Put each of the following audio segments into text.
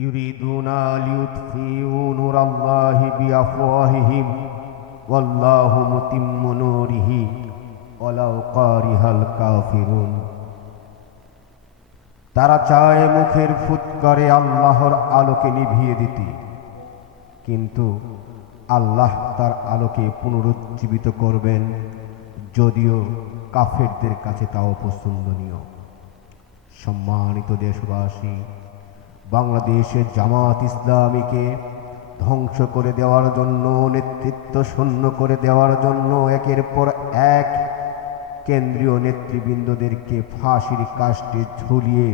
ইউরিদুনা লিউতফিউ নূরাল্লাহি বিআফওয়াহিহিম ওয়াল্লাহু মুতিম্মু নূরিহি ওয়ালাউ কারিহাল কাফিরুন। তারা চায় মুখের ফুৎকারে আল্লাহর আলোকে নিভিয়ে দিতে, কিন্তু আল্লাহ তার আলোকে পুনরুজ্জীবিত করবেন, যদিও কাফেরদের কাছে তা অপছন্দনীয়। সম্মানিত দেশবাসী, বাংলাদেশের জামাত ইসলামীকে ধ্বংস করে দেওয়ার জন্য, নেতৃত্ব শূন্য করে দেওয়ার জন্য একের পর এক কেন্দ্রীয় নেতৃবৃন্দদেরকে ফাঁসির কাস্টে ঝুলিয়ে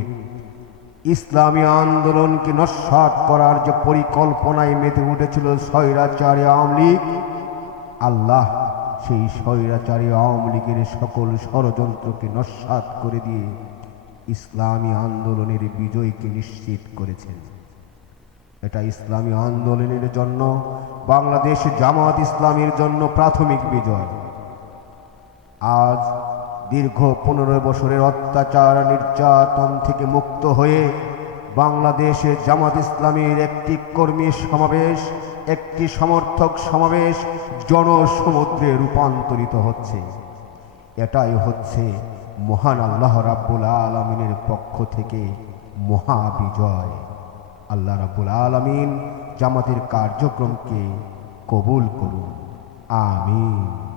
ইসলামী আন্দোলনকে নস্যাৎ করার যে পরিকল্পনায় মেতে উঠেছিল স্বৈরাচারী আওয়ামী লীগ, আল্লাহ সেই স্বৈরাচারী আওয়ামী লীগের সকল ষড়যন্ত্রকে নস্যাৎ করে দিয়ে ইসলামী আন্দোলনের বিজয়কে নিশ্চিত করেছেন। এটা ইসলামী আন্দোলনের জন্য, বাংলাদেশ জামাত ইসলামীর জন্য প্রাথমিক বিজয়। আজ দীর্ঘ 15 বছরের অত্যাচার নির্যাতন থেকে মুক্ত হয়ে বাংলাদেশে জামাত ইসলামীর একটি কর্মী সমাবেশ, একটি সমর্থক সমাবেশ জনসমুদ্রে রূপান্তরিত হচ্ছে। এটাই হচ্ছে মহান আল্লাহ রাব্বুল আলামিনের পক্ষ থেকে মহাবিজয়। আল্লাহ রাব্বুল আলামিন জামাতের কার্যক্রমকে কবুল করুন, আমিন।